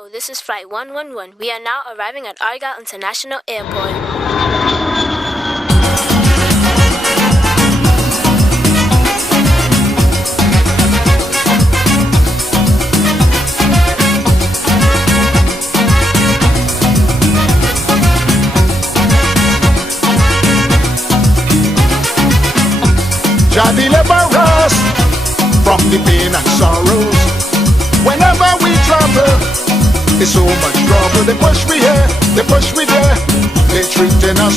Hello, this is Flight 111. We are now arriving at Argyle International Airport. Jah deliver us from the pain and sorrows. Whenever we travel, it's so much trouble. They push me here, they push me there. They treating us.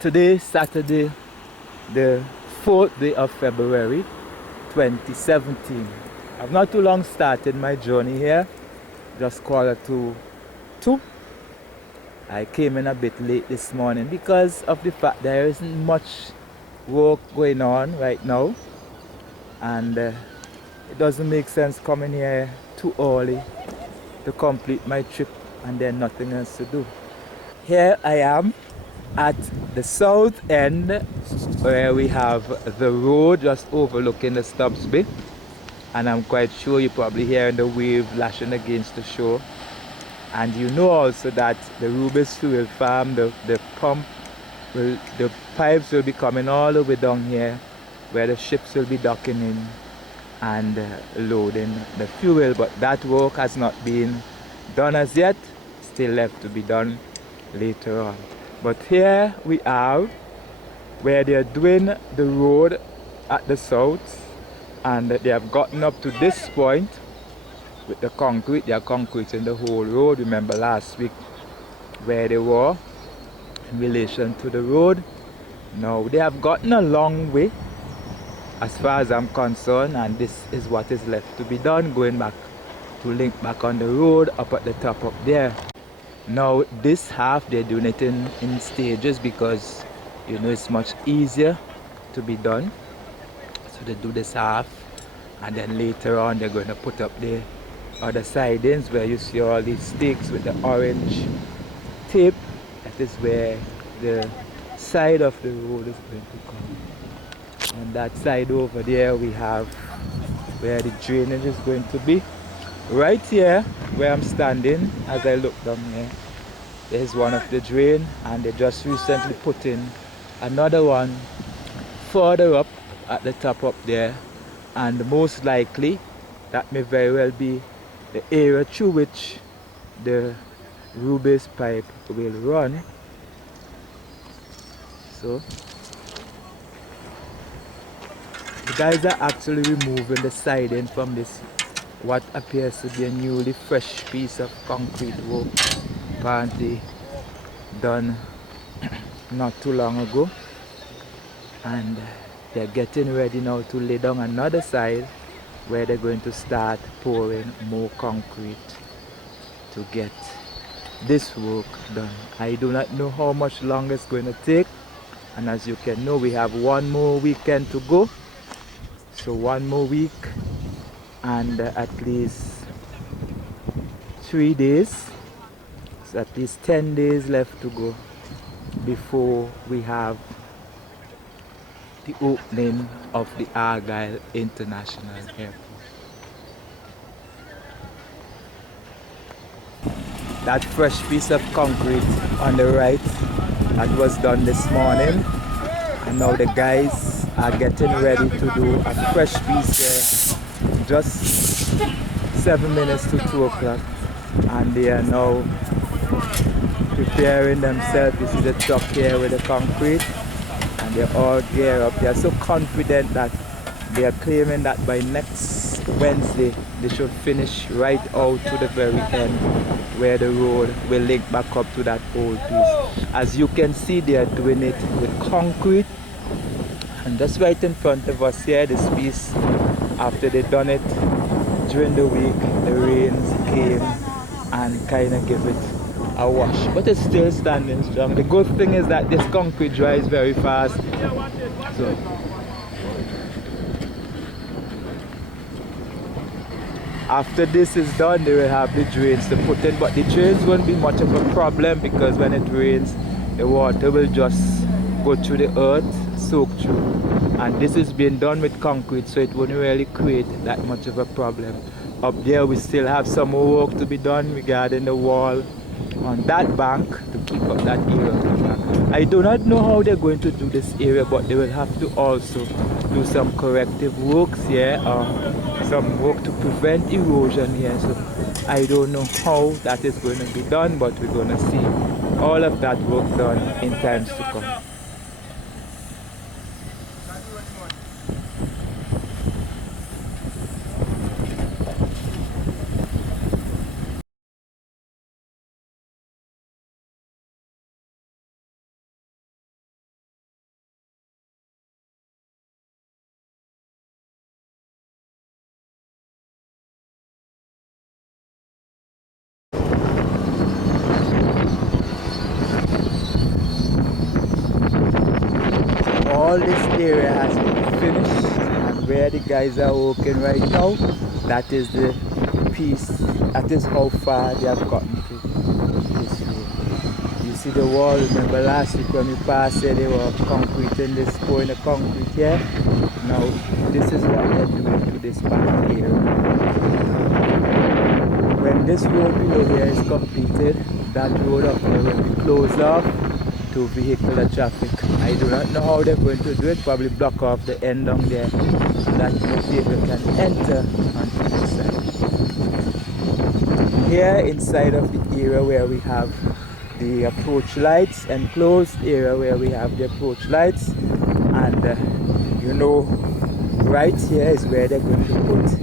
Today, Saturday, the 4th day of February 2017. I've not too long started my journey here, just 1:45. I came in a bit late this morning because of the fact there isn't much work going on right now, and it doesn't make sense coming here too early to complete my trip and then nothing else to do. Here I am at the south end where we have the road just overlooking the Stubbs Bay, and I'm quite sure you're probably hearing the wave lashing against the shore. And you know also that the Rubis fuel farm, the pipes will be coming all the way down here where the ships will be docking in and loading the fuel, but that work has not been done as yet, still left to be done later on. But here we are where they are doing the road at the south, and they have gotten up to this point with the concrete. They are concreting the whole road. Remember last week where they were in relation to the road. Now they have gotten a long way as far as I'm concerned, and this is what is left to be done, going back to link back on the road up at the top up there. Now this half they're doing it in stages because you know it's much easier to be done. So they do this half, and then later on they're going to put up the other sidings where you see all these stakes with the orange tape. That is where the side of the road is going to come. On that side over there we have where the drainage is going to be. Right here where I'm standing, as I look down here, there's one of the drain, and they just recently put in another one further up at the top up there, and most likely that may very well be the area through which the Rubis pipe will run. So the guys are actually removing the siding from this what appears to be a newly fresh piece of concrete work, apparently done not too long ago, and they're getting ready now to lay down another side where they're going to start pouring more concrete to get this work done. I do not know how much longer it's going to take, and as you can know, we have one more weekend to go. So one more week and at least 3 days, so at least 10 days left to go before we have the opening of the Argyle International Airport. That fresh piece of concrete on the right, that was done this morning, and now the guys are getting ready to do a fresh piece there just 7 minutes to 2 o'clock, and they are now preparing themselves. You see the truck here with the concrete, and they're all geared up. They are so confident that they are claiming that by next Wednesday they should finish right out to the very end where the road will link back up to that old piece. As you can see, they are doing it with concrete, and just right in front of us here, this piece, after they done it during the week, the rains came and kind of give it a wash, but it's still standing strong. The good thing is that this concrete dries very fast, so After this is done, they will have the drains to put in, but the drains won't be much of a problem because when it rains, the water will just go through the earth, soak through. And this is being done with concrete, so it won't really create that much of a problem. Up there, we still have some more work to be done regarding the wall on that bank to keep up that area of the bank. I do not know how they're going to do this area, but they will have to also do some corrective works here, some work to prevent erosion here. So I don't know how that is going to be done, but we're going to see all of that work done in times to come. All this area has been finished, and where the guys are working right now, that is the piece, that is how far they have gotten to this road. You see the wall, remember last week when we passed here, they were concreting this, pouring the concrete here. Now this is what they're doing to this back area. When this road below here is completed, that road up there will be closed off to vehicular traffic. I do not know how they're going to do it, probably block off the end down there so that the vehicle can enter onto this side. Here inside of the area where we have the approach lights, enclosed area where we have the approach lights, and you know, right here is where they're going to put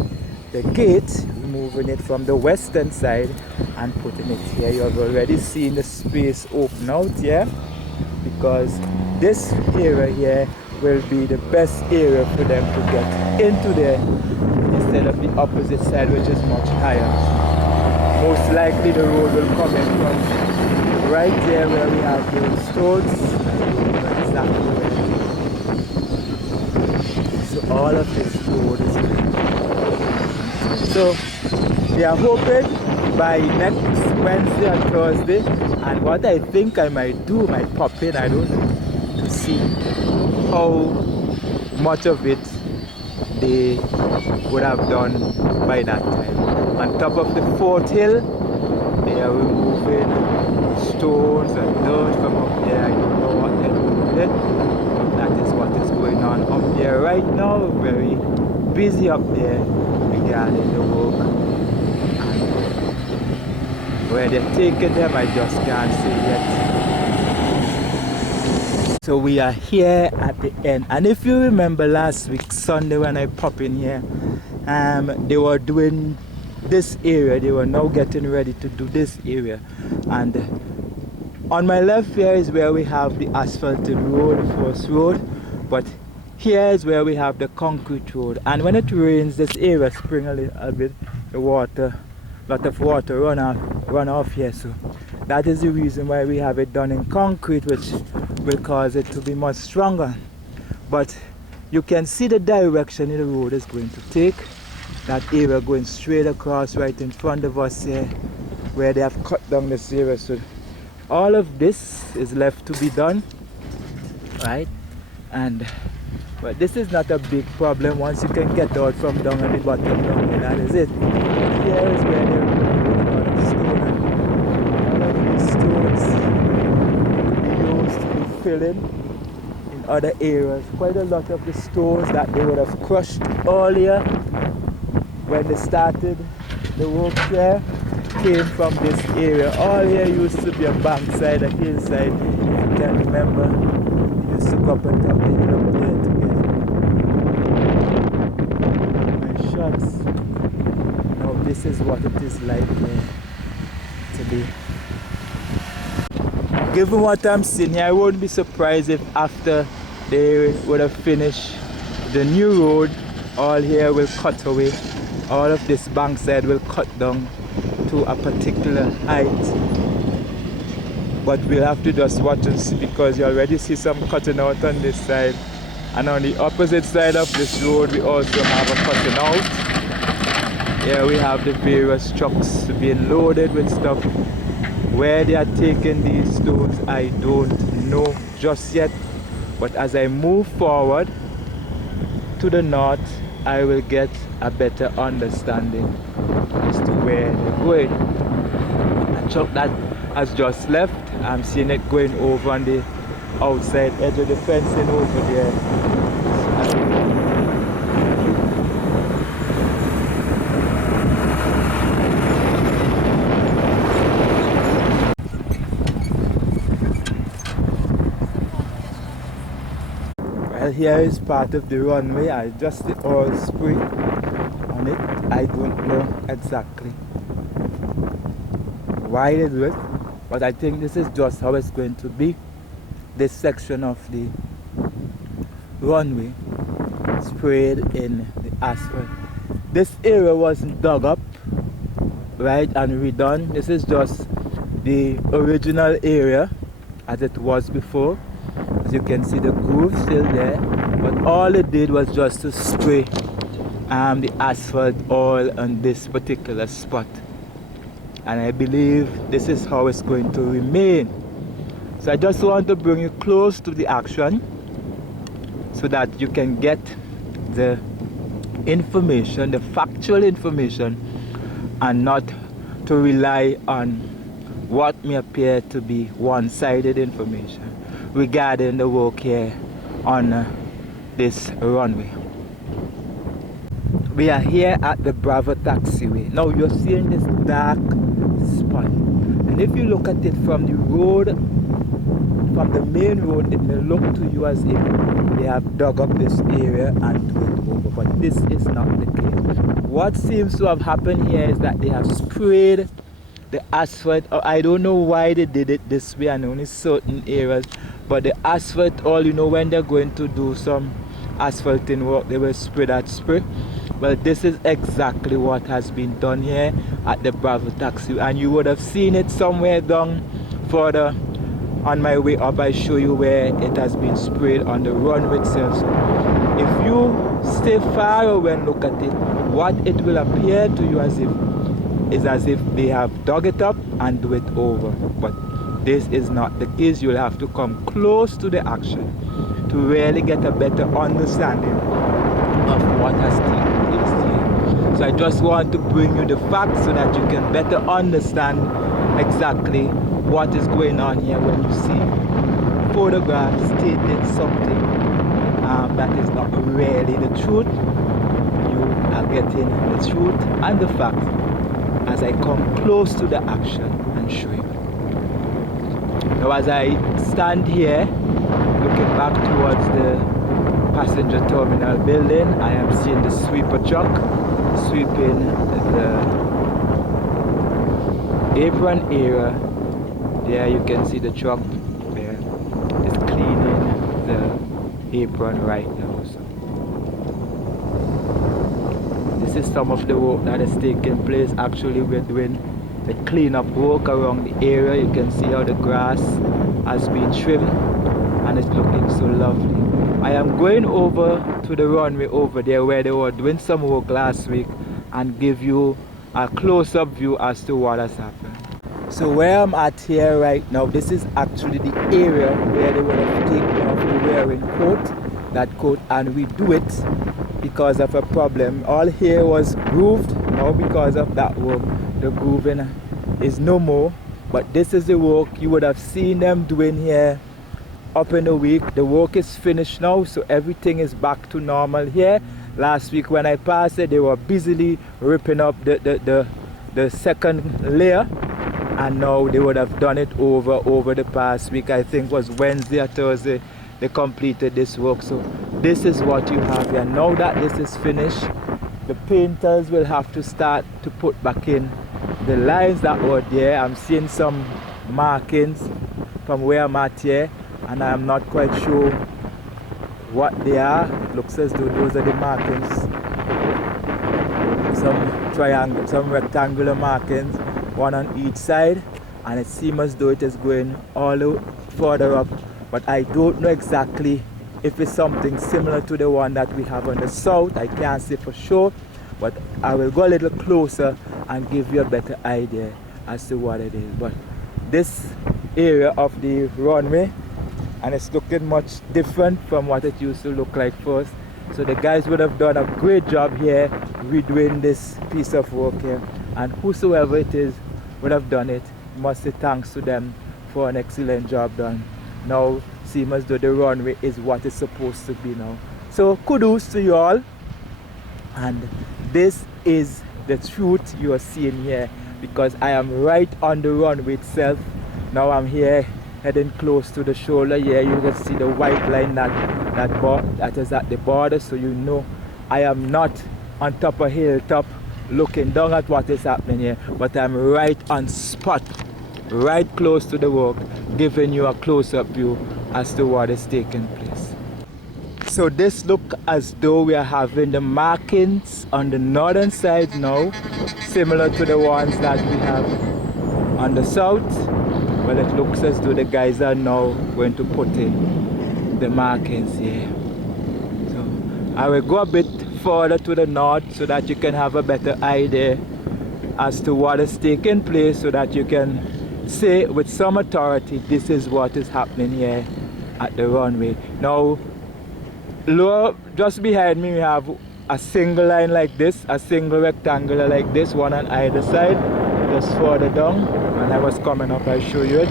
the gate, removing it from the western side and putting it here. You have already seen the space open out here, because this area here will be the best area for them to get into there instead of the opposite side, which is much higher. Most likely the road will come in from right there where we have those stones. Exactly where. So all of this road is good. So we are hoping by next Wednesday or Thursday, and what I think I might do, might pop in, I don't know, to see how much of it they would have done by that time. On top of the fourth hill, they are removing stones and dirt from up there. I don't know what they're doing with it, but that is what is going on up there right now. Very busy up there regarding the work. Where they're taking them, I just can't say yet. So we are here at the end, and if you remember last week Sunday when I pop in here, they were doing this area. They were now getting ready to do this area, and on my left here is where we have the asphalted road, the first road, but here is where we have the concrete road. And when it rains, this area spring a little bit, the water, lot of water run off here. So that is the reason why we have it done in concrete, which will cause it to be much stronger. But you can see the direction the road is going to take. That area going straight across right in front of us here, where they have cut down this area. So all of this is left to be done, right? But this is not a big problem once you can get out from down at the bottom down here. That is it. Here is where they're removing a lot of stone, and all of these stones we used to be filling in other areas. Quite a lot of the stones that they would have crushed earlier when they started the work here came from this area. All here used to be a bankside, a hillside. If you can remember, we used to go up and top the hill up there to get my shots. Now this is what it is like here today. Given what I'm seeing here, I wouldn't be surprised if after they would have finished the new road, all here will cut away. All of this bankside will cut down to a particular height. But we'll have to just watch and see, because you already see some cutting out on this side. And on the opposite side of this road, we also have a cutting out. Here we have the various trucks being loaded with stuff. Where they are taking these stones, I don't know just yet. But as I move forward to the north, I will get a better understanding as to where they're going. A truck that has just left, I'm seeing it going over on the outside edge of the fencing over there. Well, here is part of the runway. I just the oil spray on it. I don't know exactly why they do it, but I think this is just how it's going to be. This section of the runway sprayed in the asphalt. This area wasn't dug up, right, and redone. This is just the original area as it was before. As you can see, the groove still there, but all it did was just to spray the asphalt oil on this particular spot, and I believe this is how it's going to remain. So I just want to bring you close to the action so that you can get the information, the factual information, and not to rely on what may appear to be one-sided information regarding the work here on this runway. We are here at the Bravo taxiway. Now you're seeing this dark spot, and if you look at it from the road, from the main road, it may look to you as if they have dug up this area and do it over, but this is not the case. What seems to have happened here is that they have sprayed the asphalt. I don't know why they did it this way and only certain areas, but the asphalt, all you know, when they're going to do some asphalting work, they will spray that spray. Well, this is exactly what has been done here at the Bravo taxi, and you would have seen it somewhere down further on my way up. I show you where it has been sprayed on the runway itself. So if you stay far away and look at it, what it will appear to you is as if they have dug it up and do it over, but this is not the case. You'll have to come close to the action to really get a better understanding of what has taken place here. So I just want to bring you the facts so that you can better understand exactly what is going on here when you see photographs stating something that is not really the truth. You are getting the truth and the facts as I come close to the action and show you. Now as I stand here looking back towards the passenger terminal building, I am seeing the sweeper truck sweeping the apron area. There you can see the truck there is cleaning the apron right now. So this is some of the work that is taking place. Actually, we're doing the cleanup work around the area. You can see how the grass has been trimmed and it's looking so lovely. I am going over to the runway over there where they were doing some work last week and give you a close-up view as to what has happened. So where I'm at here right now, this is actually the area where they would have taken off the wearing coat, that coat, and we do it because of a problem. All here was grooved. Now because of that work, the grooving is no more, but this is the work you would have seen them doing here up in a week. The work is finished now, so everything is back to normal here. Last week when I passed it, they were busily ripping up the second layer, and now they would have done it over the past week. I think was Wednesday or Thursday they completed this work. So this is what you have here. Now that this is finished, the painters will have to start to put back in the lines that were there. I'm seeing some markings from where I'm at here, and I'm not quite sure what they are. It looks as though those are the markings, some triangle, some rectangular markings, one on each side, and it seems as though it is going all further up, but I don't know exactly if it's something similar to the one that we have on the south. I can't say for sure, but I will go a little closer and give you a better idea as to what it is. But this area of the runway, and it's looking much different from what it used to look like first. So the guys would have done a great job here redoing this piece of work here, and whosoever it is would have done it, must say thanks to them for an excellent job done. Now seems as though the runway is what it's supposed to be now. So kudos to you all, and this is the truth you are seeing here, because I am right on the runway itself. Now I'm here heading close to the shoulder here. You can see the white line that is at the border, so you know I am not on top of hilltop looking down at what is happening here, but I'm right on spot, right close to the work, giving you a close-up view as to what is taking place. So this look as though we are having the markings on the northern side now, similar to the ones that we have on the south. Well, it looks as though the guys are now going to put in the markings here. So I will go a bit further to the north so that you can have a better idea as to what is taking place, so that you can say with some authority this is what is happening here at the runway. Now lower, just behind me, we have a single line like this, a single rectangular like this, one on either side, just further down. When I was coming up, I show you it.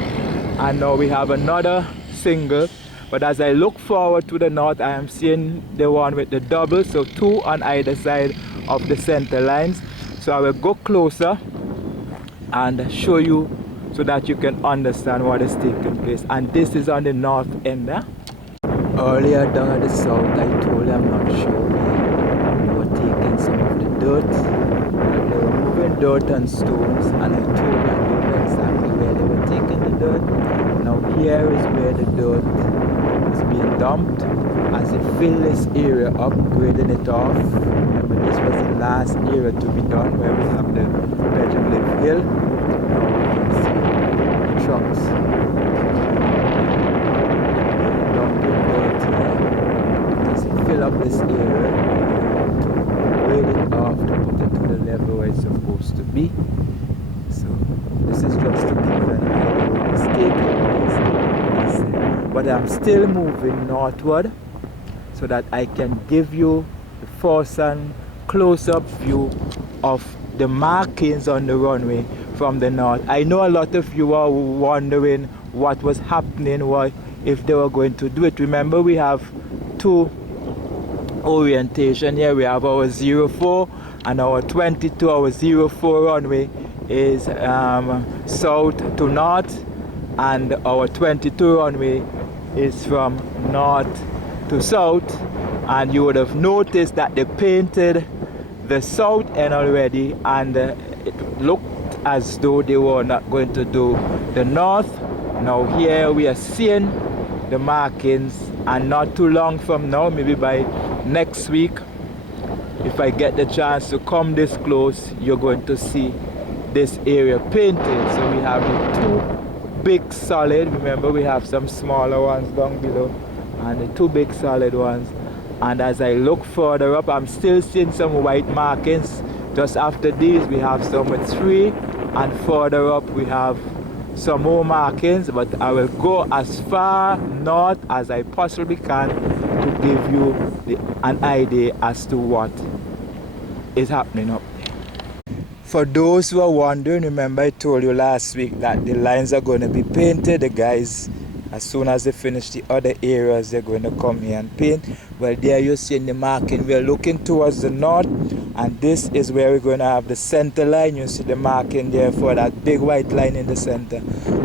And now we have another single, but as I look forward to the north, I am seeing the one with the double, so two on either side of the center lines. So I will go closer and show you so that you can understand what is taking place. And this is on the north end. Earlier down at the south, I told you I'm not sure they were taking some of the dirt. They were moving dirt and stones, and I told you I knew exactly where they were taking the dirt. Now here is where the dirt is being dumped as they fill this area up, grading it off. Remember, this was the last area to be done, where we have the Petroleum Hill. Now you can see the trucks fill up this area to grade it off, to put it to the level where it's supposed to be. So this is just to give an idea what is taking place. But I'm still moving northward so that I can give you the first and close-up view of the markings on the runway from the north. I know a lot of you are wondering what was happening, if they were going to do it. Remember, we have two orientation here. We have our 04 and our 22. Our 04 runway is south to north, and our 22 runway is from north to south. And you would have noticed that they painted the south end already, and it looked as though they were not going to do the north. Now here we are seeing the markings, and not too long from now, maybe by next week, if I get the chance to come this close, you're going to see this area painted. So we have the two big solid, remember we have some smaller ones down below, and the two big solid ones. And as I look further up, I'm still seeing some white markings. Just after these we have some with 3, and further up we have some more markings, but I will go as far north as I possibly can to give you an idea as to what is happening up there. For those who are wondering, remember I told you last week that the lines are going to be painted. The guys, as soon as they finish the other areas, they're going to come here and paint. Well, there you're seeing the marking. We're looking towards the north, and this is where we're going to have the center line. You see the marking there for that big white line in the center.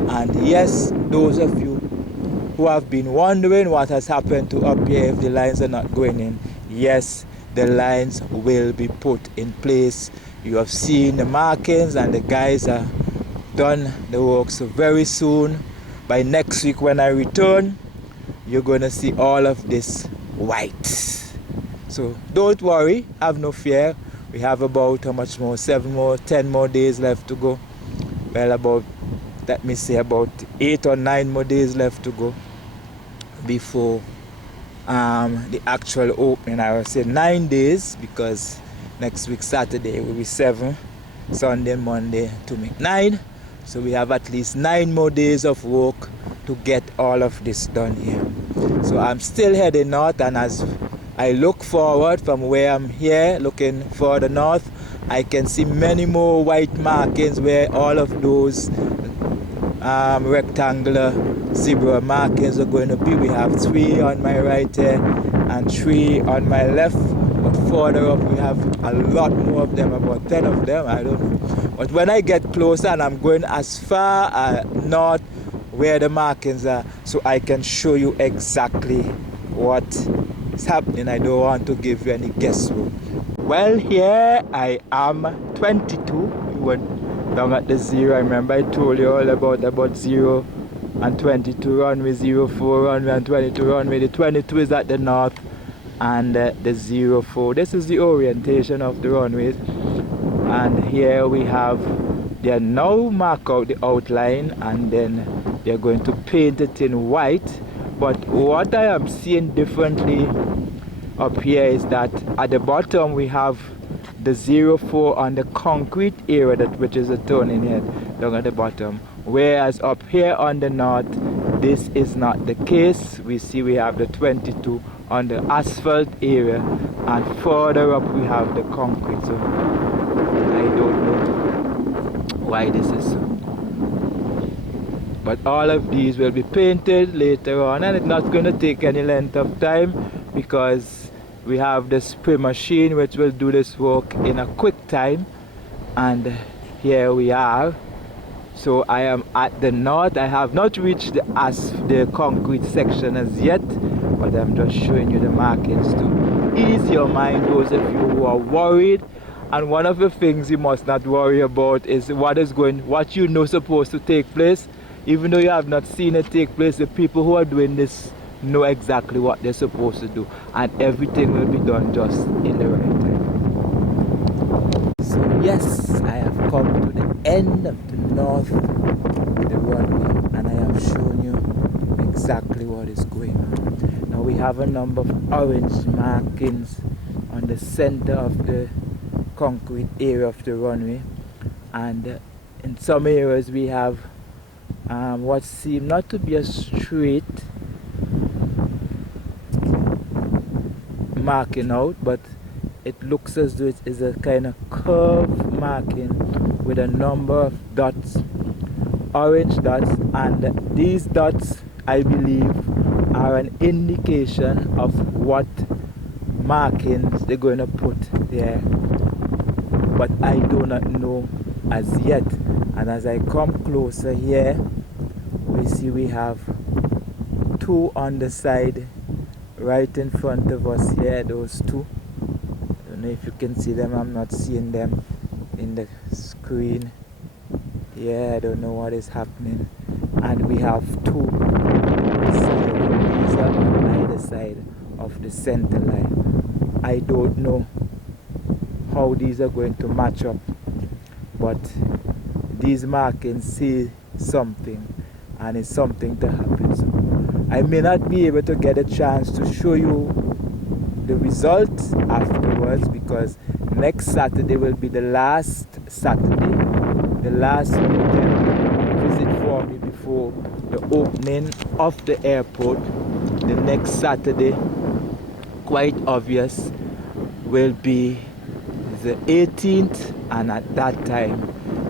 And yes, those of you who have been wondering what has happened to up here if the lines are not going in, yes, the lines will be put in place. You have seen the markings, and the guys are done the work. So very soon, by next week when I return, you're going to see all of this white. So don't worry, have no fear. We have about, how much more, 10 more days left to go. Well, about, let me say, about 8 or 9 more days left to go before the actual opening. I will say 9 days, because Next week Saturday will be 7, Sunday and Monday to make 9. So we have at least 9 more days of work to get all of this done here. So I'm still heading north, and as I look forward from where I'm here looking further north, I can see many more white markings where all of those rectangular zebra markings are going to be. We have 3 on my right here and 3 on my left, but further up we have a lot more of them, about 10 of them, I don't know. But when I get closer, and I'm going as far north where the markings are, so I can show you exactly what is happening. I don't want to give you any guesswork. Well, here I am 22. We went down at the 0. I remember I told you all about 0 and 22 runway, 04 runway and 22 runway. The 22 is at the north, and the 04. This is the orientation of the runways. And here we have, they are now mark out the outline, and then they're going to paint it in white. But what I am seeing differently up here is that at the bottom we have the 04 on the concrete area, which is a turning head down at the bottom, whereas up here on the north this is not the case. We see we have the 22 on the asphalt area, and further up we have the concrete. So I don't know why this is so, but all of these will be painted later on, and it's not going to take any length of time because we have the spray machine which will do this work in a quick time. And here we are. So I am at the north. I have not reached the concrete section as yet, but I'm just showing you the markings to ease your mind, those of you who are worried. And one of the things you must not worry about is what you know supposed to take place. Even though you have not seen it take place, the people who are doing this know exactly what they're supposed to do, and everything will be done just in the right time. So yes, I have come to the end of the north, the runway, and I have shown you exactly what is going on. Now we have a number of orange markings on the center of the concrete area of the runway, and in some areas we have what seem not to be a straight marking out, but it looks as though it is a kind of curved marking with a number of dots, orange dots, and these dots I believe are an indication of what markings they're going to put there, but I do not know as yet. And as I come closer here, we see we have 2 on the side right in front of us here, those 2. I don't know if you can see them. I'm not seeing them in the screen. Yeah, I don't know what is happening. And we have 2 on the side. These are on either side of the center line. I don't know how these are going to match up, but these markings say something, and it's something to happen. So I may not be able to get a chance to show you the results afterwards, because next Saturday will be the last Saturday, the last weekend visit for me before the opening of the airport. The next Saturday, quite obvious, will be the 18th, and at that time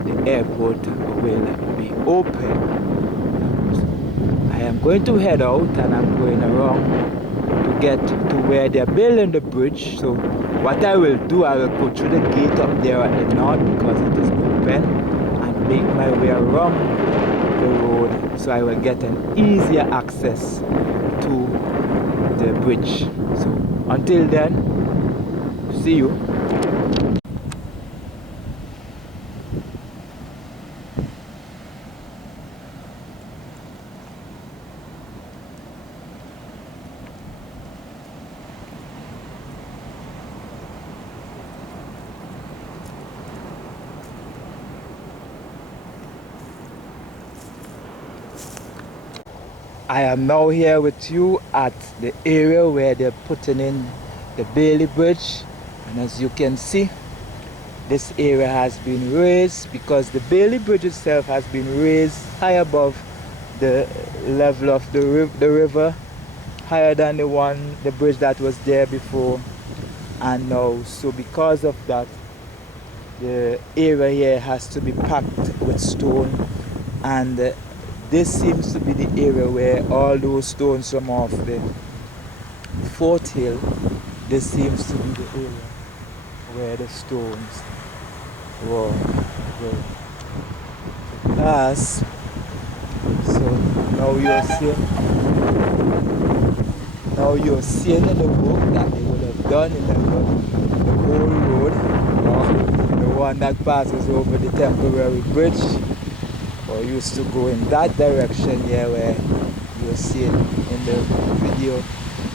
the airport will be open. I am going to head out, and I'm going around to get to where they're building the bridge. So what I will do, I will go through the gate up there at the north because it is open, and make my way around the road so I will get an easier access to the bridge. So until then, see you. I am now here with you at the area where they're putting in the Bailey Bridge. And as you can see, this area has been raised because the Bailey Bridge itself has been raised high above the level of the river, higher than the bridge that was there before and now. So because of that, the area here has to be packed with stone, and this seems to be the area where all those stones from off the Fort Hill, this seems to be the area where the stones were passed. So now you're seeing in the work that they would have done in the whole road, or the one that passes over the temporary bridge, or used to go in that direction here where you're seeing in the video,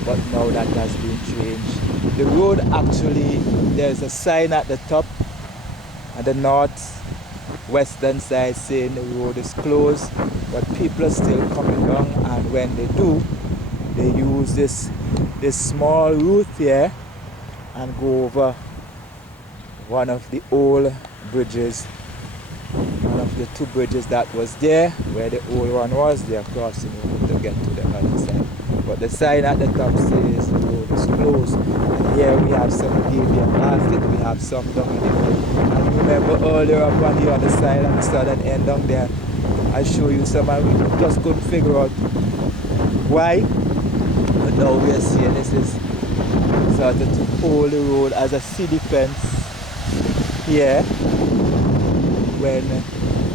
but now that has been changed. The road actually, there's a sign at the top at the north-western side saying the road is closed, but people are still coming down, and when they do, they use this small route here and go over one of the old bridges, one of the two bridges that was there, where the old one was. They are crossing over to get to the other side. But the sign at the top says the road is closed. And here we have some avian basket, we have some down in the middle. And remember earlier up on the other side, on the southern end down there, I show you some, and we just couldn't figure out why. But now we are seeing this is sort of to hold the road as a city fence here when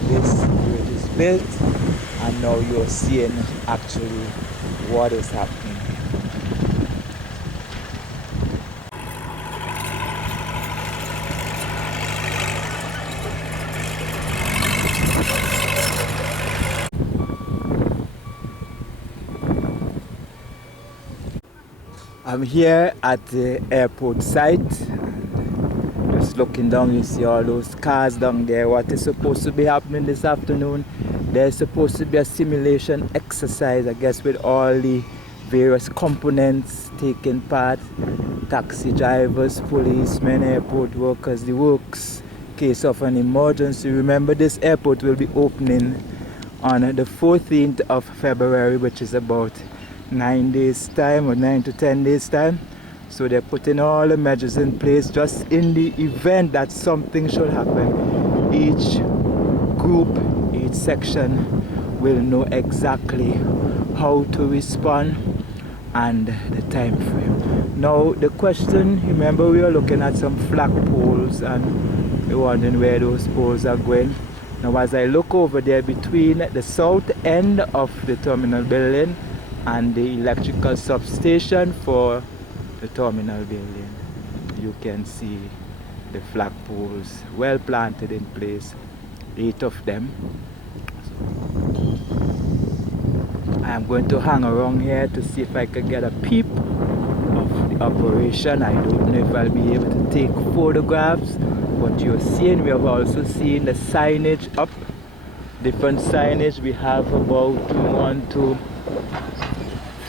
this bridge is built, and now you're seeing actually what is happening. I'm here at the airport site. Just looking down, you see all those cars down there. What is supposed to be happening this afternoon? There's supposed to be a simulation exercise, I guess, with all the various components taking part. Taxi drivers, policemen, airport workers, the works. Case of an emergency. Remember, this airport will be opening on the 14th of February, which is about 9 days time, or 9 to 10 days time. So they're putting all the measures in place just in the event that something should happen. Each group, each section will know exactly how to respond and the time frame. Now the question, remember we are looking at some flag poles and we're wondering where those poles are going. Now as I look over there between the south end of the terminal building and the electrical substation for the terminal building, you can see the flag poles well planted in place, 8 of them. I am going to hang around here to see if I can get a peep of the operation. I don't know if I'll be able to take photographs, but you're seeing, we have also seen the signage up, different signage. We have about 1, 2,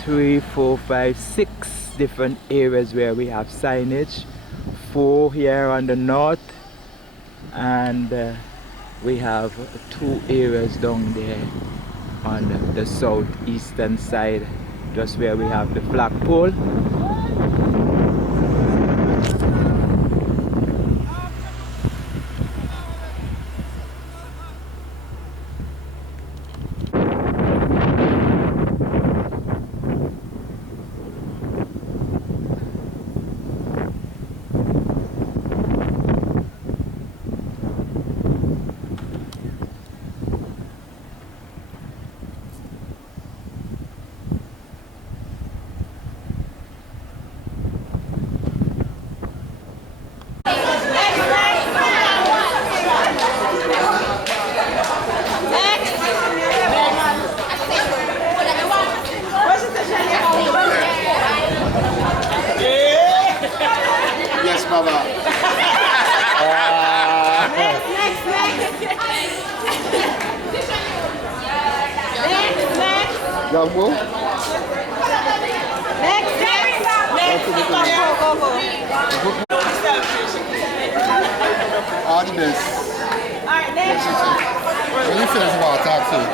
3, 4, 5, 6 different areas where we have signage. 4 here on the north, and we have 2 areas down there on the southeastern side, just where we have the flagpole. Yes, Baba. Jumbo. Next. Go. to this. When you finish, I'll talk to you.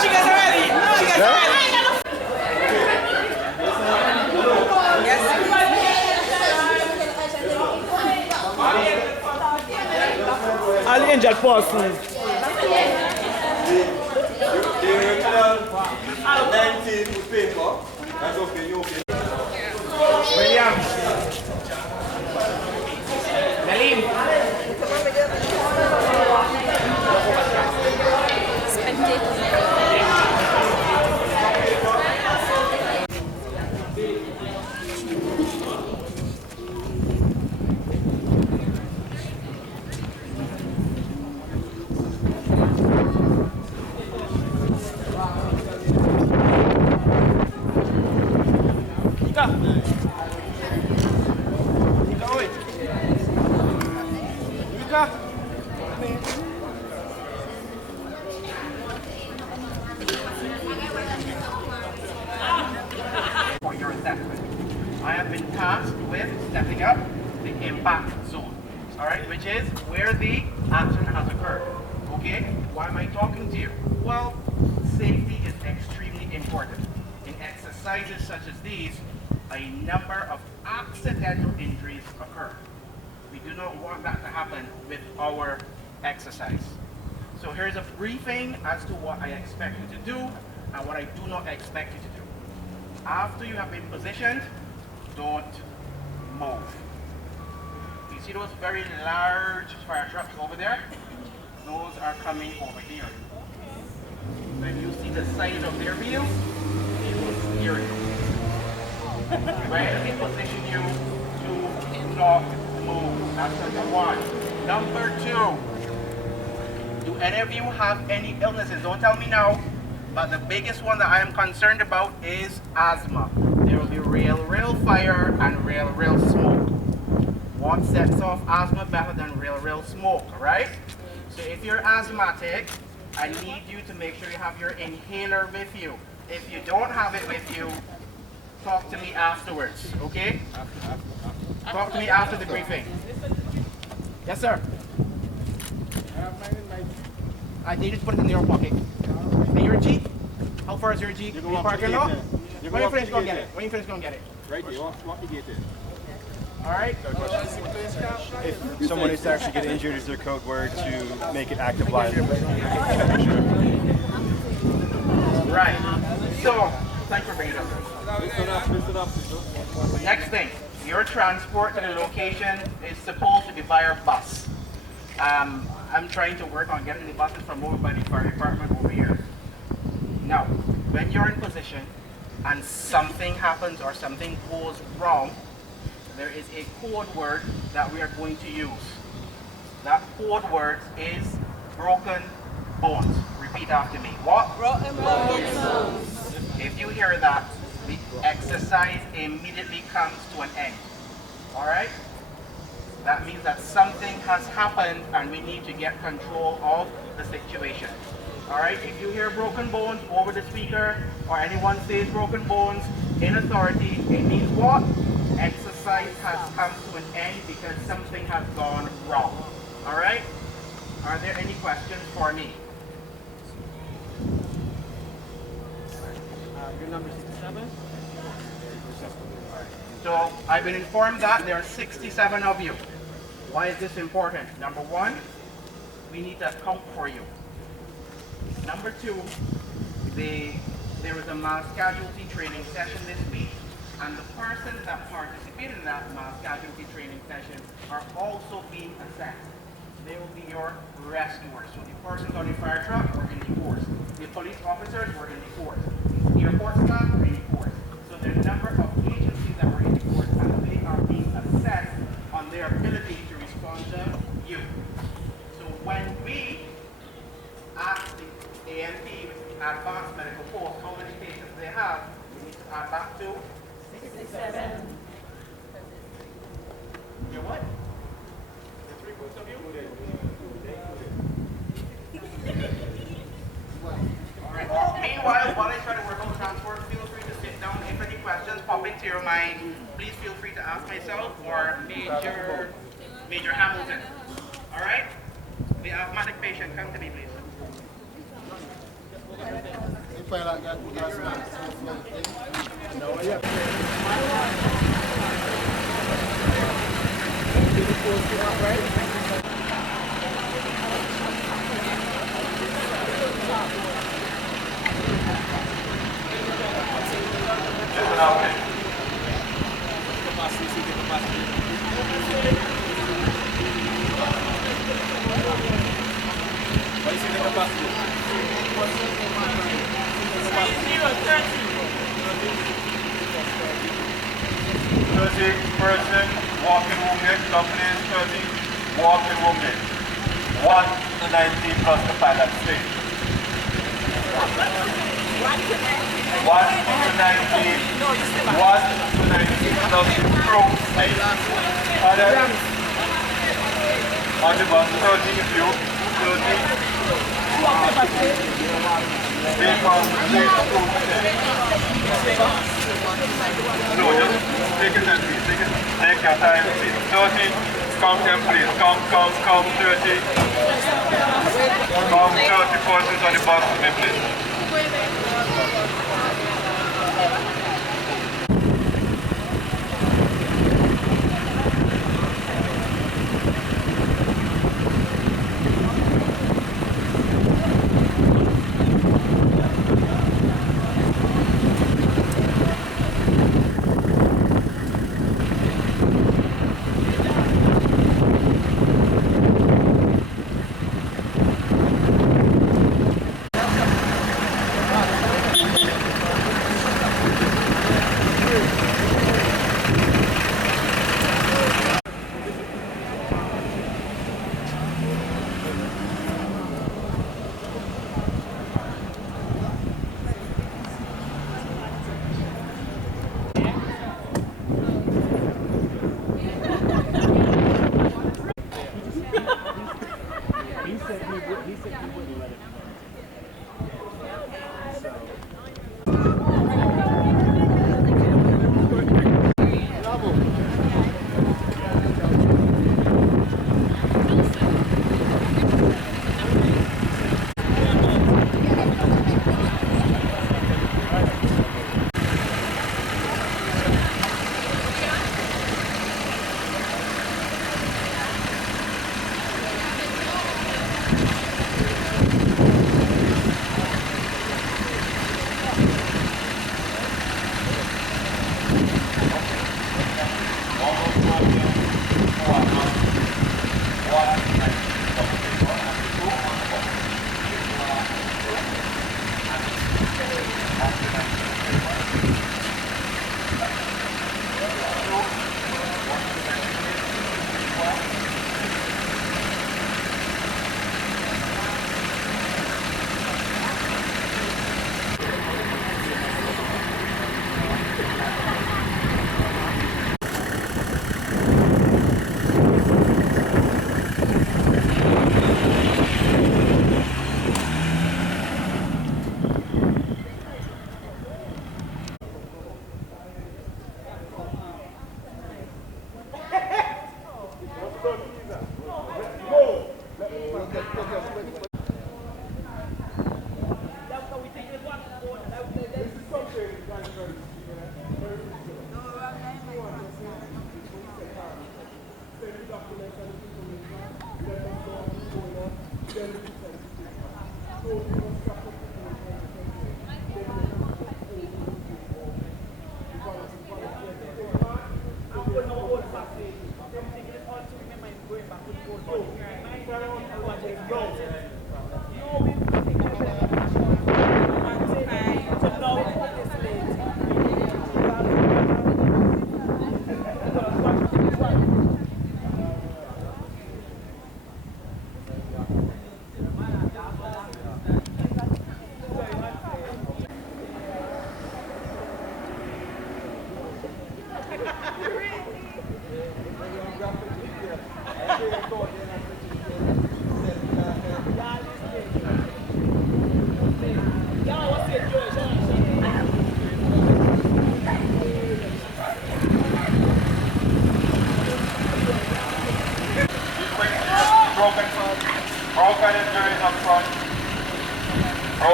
She gets ready. She gets ready. All the injured person. 19 with paper. That's okay, you okay. William. Nalim. For your assessment, I have been tasked with stepping up the impact zone, all right, which is where the action has occurred. Okay, why am I talking to you? Well, safety is extremely important. In exercises such as these, a number of accidental injuries occur. We do not want that to happen with our exercise. So here's a briefing as to what I expect you to do and what I do not expect you to do. After you have been positioned, don't move. You see those very large fire trucks over there? Those are coming over here. When you see the size of their wheel, it will scare you. When they position you to not move. That's number one. Number two, do any of you have any illnesses? Don't tell me now, but the biggest one that I am concerned about is asthma. There will be real fire and real smoke. What sets off asthma better than real smoke, right? So if you're asthmatic, I need you to make sure you have your inhaler with you. If you don't have it with you, talk to me afterwards, okay? Talk to me after the briefing. Yes, sir. I need to put it in your pocket. In your Jeep? How far is your Jeep? You parking lot? When you finish, go get it. When you finish, go get it. Right there, walk the gate there. All right. If someone is to actually get injured, is there code word to make it active violence? Right. So, thanks for bringing it up. Next thing, your transport to the location is supposed to be via bus. I'm trying to work on getting the buses from over by the fire department over here. Now, when you're in position and something happens or something goes wrong, there is a code word that we are going to use. That code word is broken bones. Repeat after me. What? Broken bones. If you hear that, the exercise immediately comes to an end. All right? That means that something has happened and we need to get control of the situation. All right? If you hear broken bones over the speaker or anyone says broken bones in authority, it means what? Exercise has come to an end because something has gone wrong. All right? Are there any questions for me? Your number 67? So I've been informed that there are 67 of you. Why is this important? Number one, we need to account for you. Number two, there was a mass casualty training session this week, and the persons that participated in that mass casualty training session are also being assessed. They will be your rescuers. So the persons on the fire truck were in the force. The police officers were in the force. The airport staff were in the force. So there are a number of agencies that were in the force, and they are being assessed on their ability to respond to you. So when we ask the AMP, Advanced Medical Force, how many patients they have, we need to add back to 67. You what? The three groups of you? Alright. Meanwhile, while I try to work on transport, feel free to sit down. If any questions pop into your mind, please feel free to ask myself or Major Hamilton. All right? The asthmatic patient, come to me, please. Listen up, please. What is the capacity? 30% walking wounded, company is 30 walking wounded. 1 to 19 plus the pilot stage. 1 to 19, 1 to 19 plus crew stage. On the bus, 30 if you, 30. Stay from no, just take it and please, take your time, please. 30, come here please, come, 30. Come 30 persons on the bus with me please.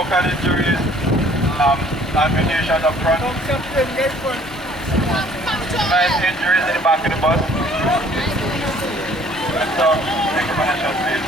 local injuries, ammunition up front. 9 injuries in the back of the bus. Let's take a minute, please.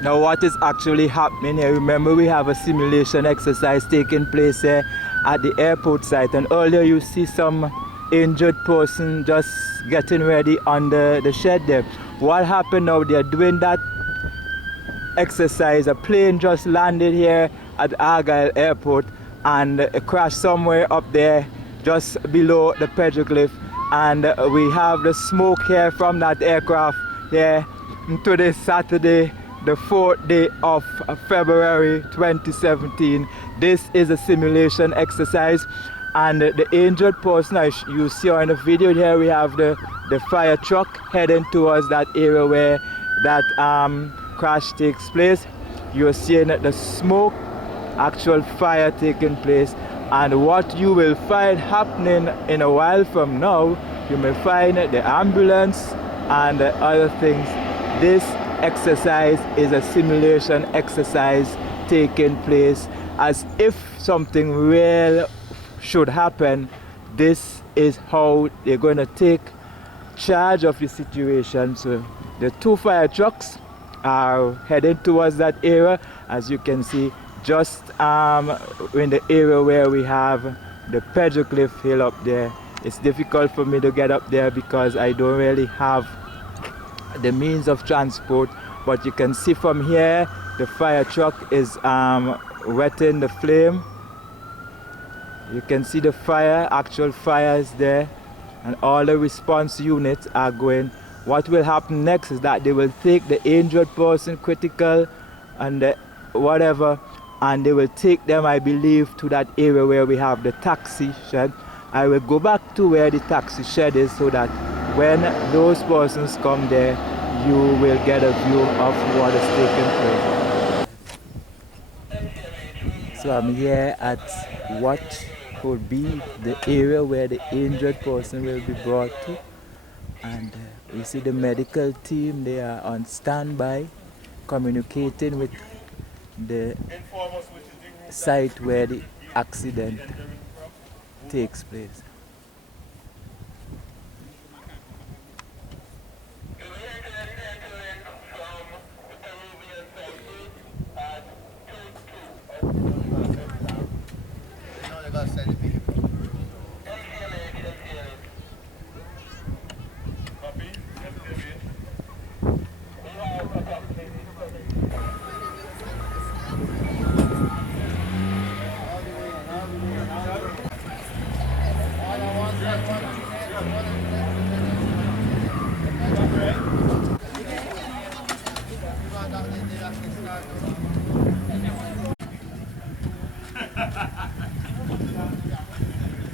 Now what is actually happening here, remember we have a simulation exercise taking place here at the airport site, and earlier you see some injured person just getting ready under the shed there. What happened now, they're doing that exercise, a plane just landed here at Argyle Airport and crashed somewhere up there just below the petroglyph, and we have the smoke here from that aircraft here. Today Saturday, the 4th day of February 2017. This is a simulation exercise, and the injured person you see on the video here, we have the fire truck heading towards that area where that crash takes place. You're seeing the smoke, actual fire taking place, and what you will find happening in a while from now, you may find the ambulance and the other things. This exercise is a simulation exercise taking place as if something real should happen. This is how they're going to take charge of the situation. So the 2 fire trucks are heading towards that area, as you can see, just in the area where we have the petroglyph hill up there. It's difficult for me to get up there because I don't really have the means of transport, but you can see from here the fire truck is wetting the flame. You can see the fire, actual fire is there, and all the response units are going. What will happen next is that they will take the injured person, critical and whatever, and they will take them, I believe, to that area where we have the taxi shed. I will go back to where the taxi shed is so that when those persons come there, you will get a view of what is taking place. So I'm here at what could be the area where the injured person will be brought to, and we see the medical team. They are on standby, communicating with the site where the accident takes place.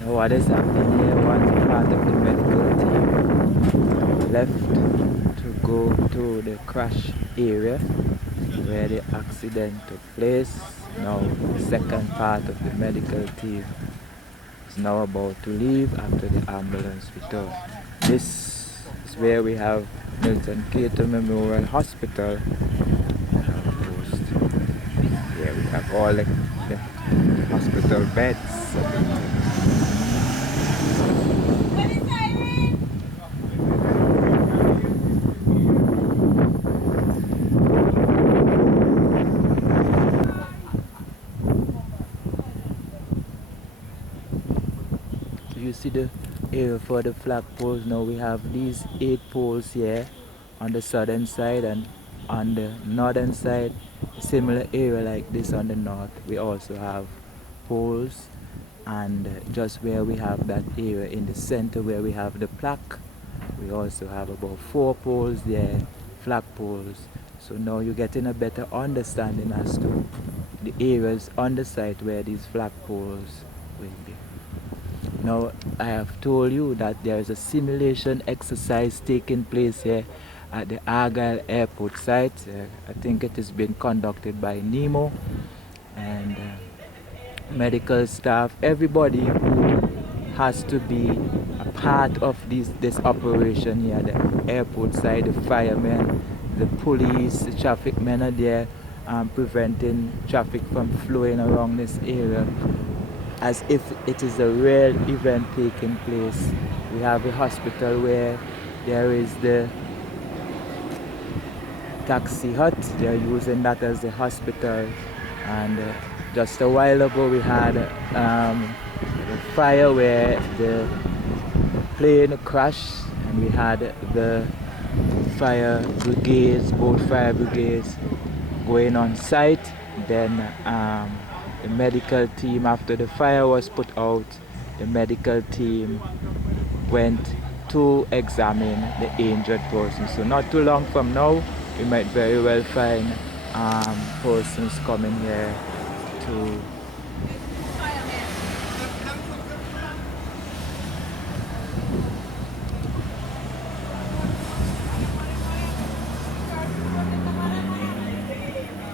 What is happening here? One part of the medical team left to go to the crash area where the accident took place. Now the second part of the medical team is now about to leave after the ambulance returned. This is just where we have Milton Cato Memorial Hospital. Here we have all the hospital beds. So you see the area for the flag poles. Now we have these 8 poles here on the southern side, and on the northern side similar area like this on the north we also have poles, and just where we have that area in the center where we have the plaque, we also have about 4 poles there, flag poles. So now you're getting a better understanding as to the areas on the site where these flag poles will be. Now I have told you that there is a simulation exercise taking place here at the Argyle Airport site. I think it has been conducted by NEMO, and medical staff, everybody who has to be a part of this operation here at the airport side, the firemen, the police, the traffic men are there preventing traffic from flowing around this area as if it is a real event taking place. We have a hospital where there is the taxi hut. They're using that as the hospital, and just a while ago we had a fire where the plane crashed, and we had the fire brigades, both fire brigades going on site. Then the medical team, after the fire was put out, the medical team went to examine the injured person. So not too long from now we might very well find persons coming here to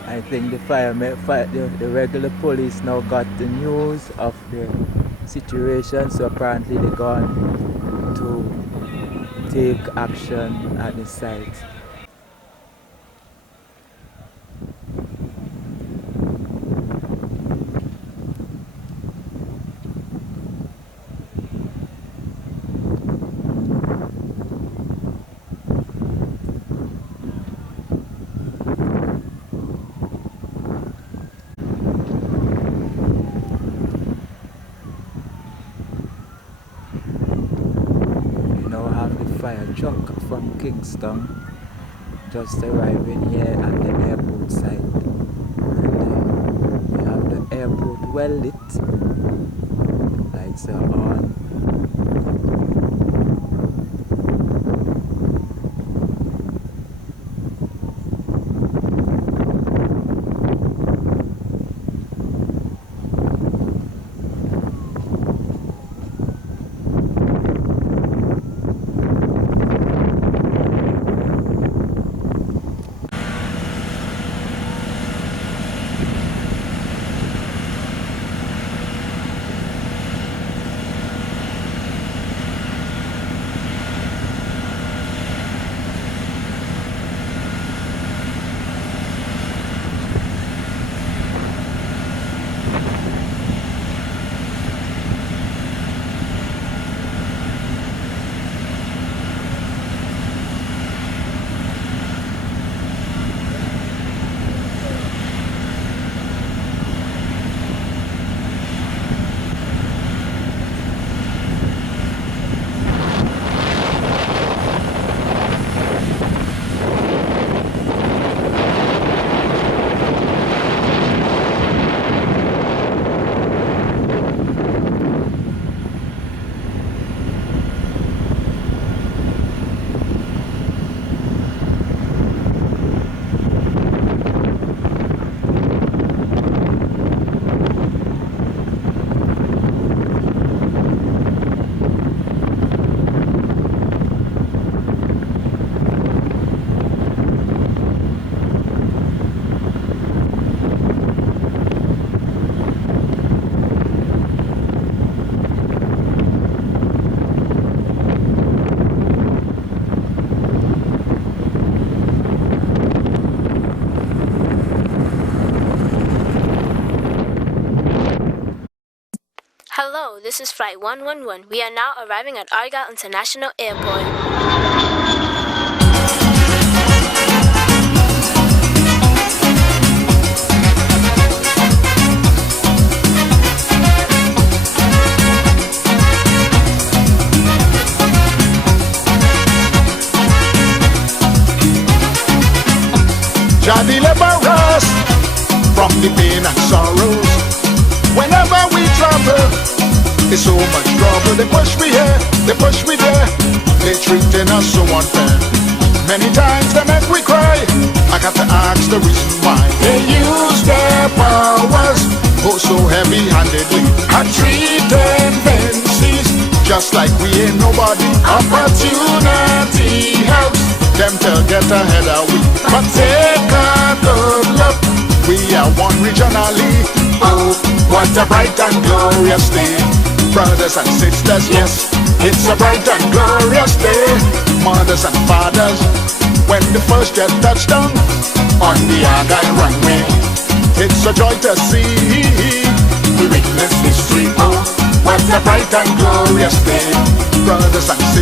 I think the regular police now got the news of the situation, so apparently they're going to take action at the site. Fire truck from Kingston just arriving here at the airport site, and we have the airport well lit, lights are on. Hello, this is Flight 111. We are now arriving at Argyle International Airport. Jah deliver us from the pain and sorrows. Whenever we travel, it's so much trouble. They push me here, they push me there. They treating us so unfair. Many times they make we cry. I got to ask the reason why. They use their powers oh so heavy-handedly and treating fancies just like we ain't nobody. Opportunity helps them to get ahead of we. But take a good look, we are one regionally. Oh, what a bright and glorious day. Brothers and sisters, yes, it's a bright and glorious day. Mothers and fathers, when the first jet touched down on the Argyle runway, it's a joy to see. We witness history, oh, what a bright and glorious day. Brothers and sisters.